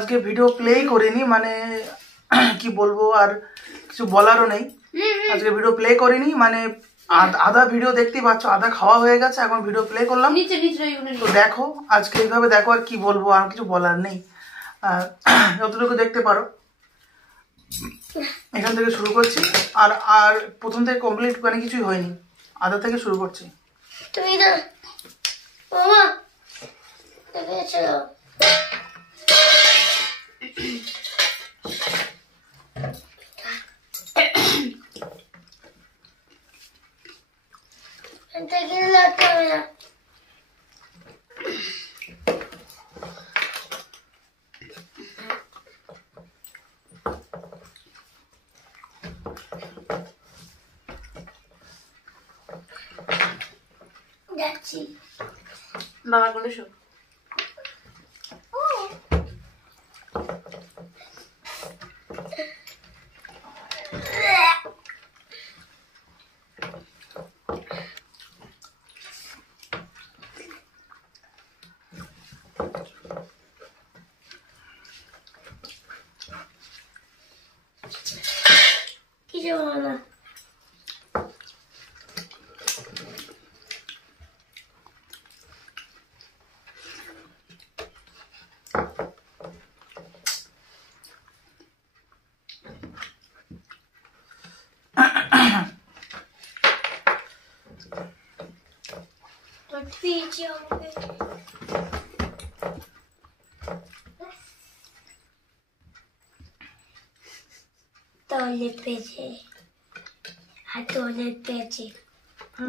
আজকে ভিডিও প্লেই করিনি, মানে কি বলবো, আর কিছু বলারও নেই। আজকে ভিডিও প্লে করিনি, মানে আধা ভিডিও দেখতেই পাচ্ছ, আধা খাওয়া হয়ে গেছে, এখন ভিডিও প্লে করলাম। তো দেখো আজকে এইভাবে দেখো, আর কি বলবো, আর কিছু বলার নেই। যতটুকু দেখতে পারো এখান থেকে শুরু করছি। আর আর প্রথম থেকে কমপ্লিট মানে কিছুই হয়নি, আধা থেকে শুরু করছি। তুমি না মামা তুমি চলো এটা কি লাগতে হবে না। যাচ্ছি বাবা বলে শো। কিছু বলো না। পিছিয়ে আমাকে তলে পেয়েছে আর তলে পেয়েছে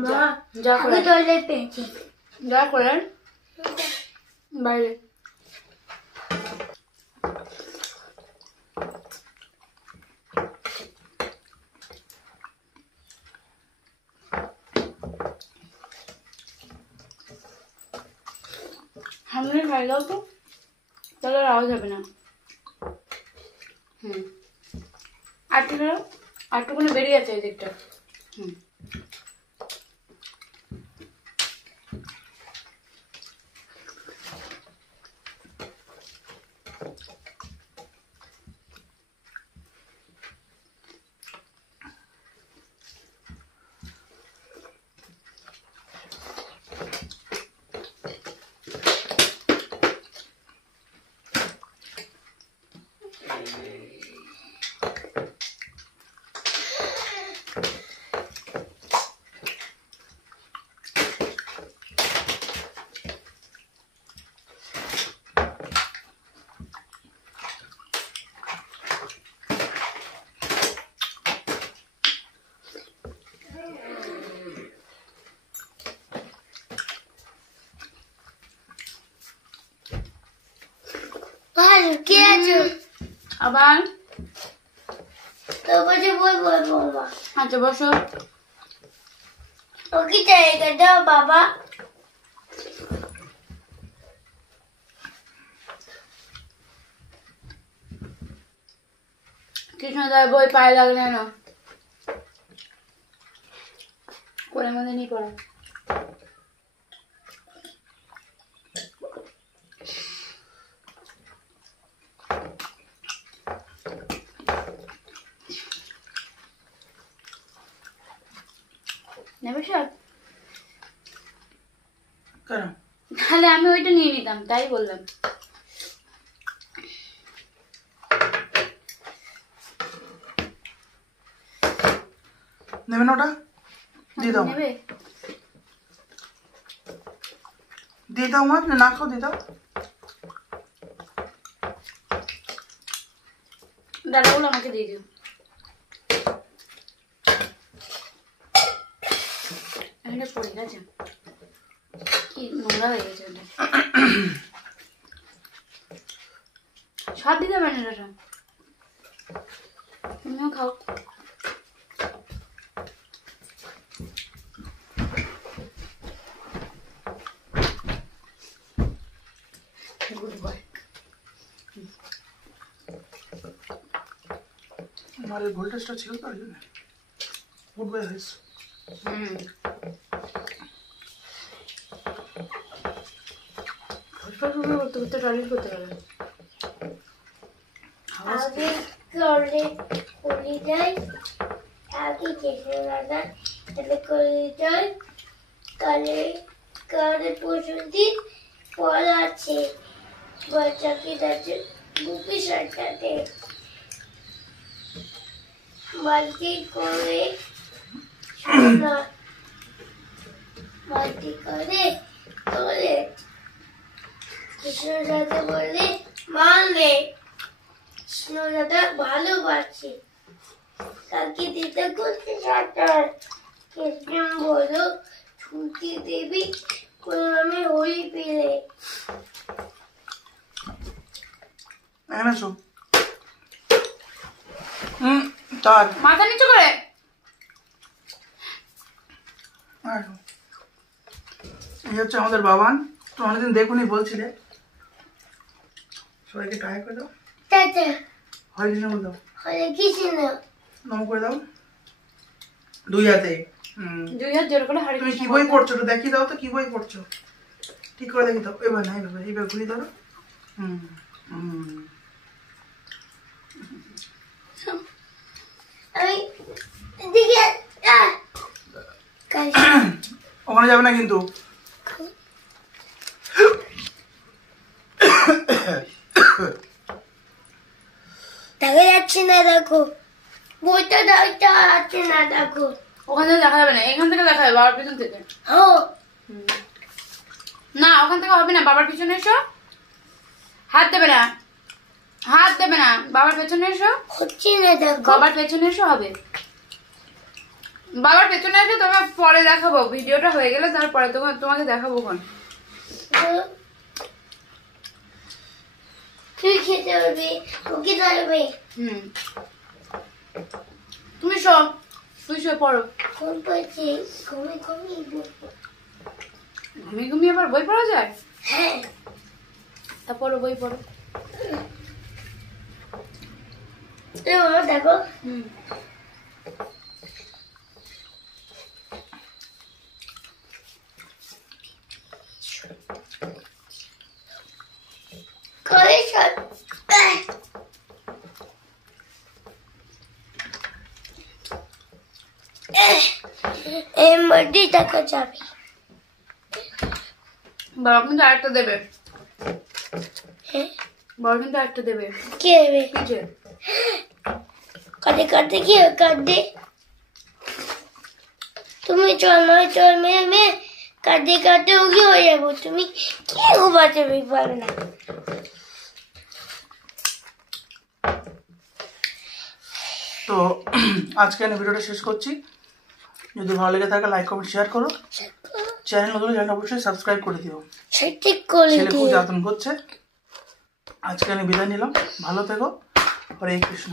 মা যা আমি করে তলে পেয়েছি যা করেন বাইরে। সামনে খাই দাও তো, তাহলে আর আওয়াজ হবে না। আটটুকুনি বেরিয়ে আছে এই দিকটা। ভালো কে আছো আবার তো বসে বলবো বাবা। আচ্ছা বসো। ওকে জায়গা দাও বাবা। কৃষ্ণদার বই পায়ে লাগলে না, কোলের মধ্যে নিয়ে পড়ো। নেবে স্যার? তাহলে আমি ওইটা নিয়ে নিতাম, তাই বললাম। নেবে না ওটা? দিয়ে দাও, নেবে? দিয়ে দাও মা, না খাও দিয়ে দাও। দাদাগুলো আমাকে দিয়ে দিও। এটা পড়ে গেছে, কি নোংরা হয়ে গেছে ওটা। সব দিতে পারেন এটা, তুমিও খাও। আমার এই ভোল্টেজটা ছিল তার জন্য উঠবে হয়েছে। করতে করতে টয়লেট করতে গেলে আগে করে কলি যাই আগে কৃষ্ণ দাদা তাহলে কলি যাই কালে কালে পশুদিন ফল আছে বাচ্চাকে যাচ্ছে বুপি সরকারে বালতি করে সোনা বালতি করে তোলে কৃষ্ণ দাদা বললে মানলে কৃষ্ণ দাদা ভালোবাসে কাকে দিতে করতে সাঁতার কৃষ্ণ বলো ছুটি দেবী আমি হরি পেলে এনেছো তার মাথা নিচু করে এই হচ্ছে আমাদের বাবান। তো অনেকদিন দেখুনি বলছিলে, সবাইকে টাই করে দাও, টাটা হরে কৃষ্ণ বলে দাও, হরে কৃষ্ণ নম করে দাও দুই হাতে। দুই হাত জোর করে হরে তুমি কৃষ্ণ কি বই পড়ছো তো দেখিয়ে দাও তো, কি বই পড়ছো ঠিক করে দেখি দাও। এবার না এইভাবে ঘুরিয়ে ধরো। আমি দিকে ওখানে যাবে না কিন্তু। দেখা যাচ্ছে না দেখো বইটা দেখা যাচ্ছে না দেখো ওখান থেকে দেখা যাবে না, এখান থেকে দেখা যাবে বাবার পিছন থেকে। ও না ওখান থেকে হবে না, বাবার পিছনে এসো, হাত দেবে না, হাত দেবে না, বাবার পেছনে এসো, হচ্ছে না দেখো বাবার পেছনে এসো, হবে। বাবার পেছনে এসো, তোমাকে পরে দেখাবো, ভিডিওটা হয়ে গেলে তারপরে তোমাকে দেখাবো। কোন তুই খেতে পারবি ওকে ধরবে তুমি সব তুই শুয়ে পড়ো। ঘুম পাচ্ছে ঘুমে ঘুমিয়ে ঘুমিয়ে ঘুমিয়ে আবার বই পড়া যায়? হ্যাঁ তা পড়ো, বই পড়ো। দেখো করে সব এই মাটি টাকা যাবে বাবা কিন্তু আরেকটা দেবে, হ্যাঁ বাবা কিন্তু আরেকটা দেবে কে দেবে পিঠে। কাটে কাটে কি কাটে তুমি চল মেয়ে কাটে কাটে ওকে হয়ে যাবো, তুমি কেউ বাঁচাবে পারবে না। তো আজকে আমি ভিডিওটা শেষ করছি। যদি ভালো লেগে থাকে লাইক কমেন্ট শেয়ার করো, চ্যানেল নতুন চ্যানেল অবশ্যই সাবস্ক্রাইব করে দিও। ঠিক করে ছেলে খুব যত্ন করছে। আজকে আমি বিদায় নিলাম, ভালো থেকো, হরে কৃষ্ণ।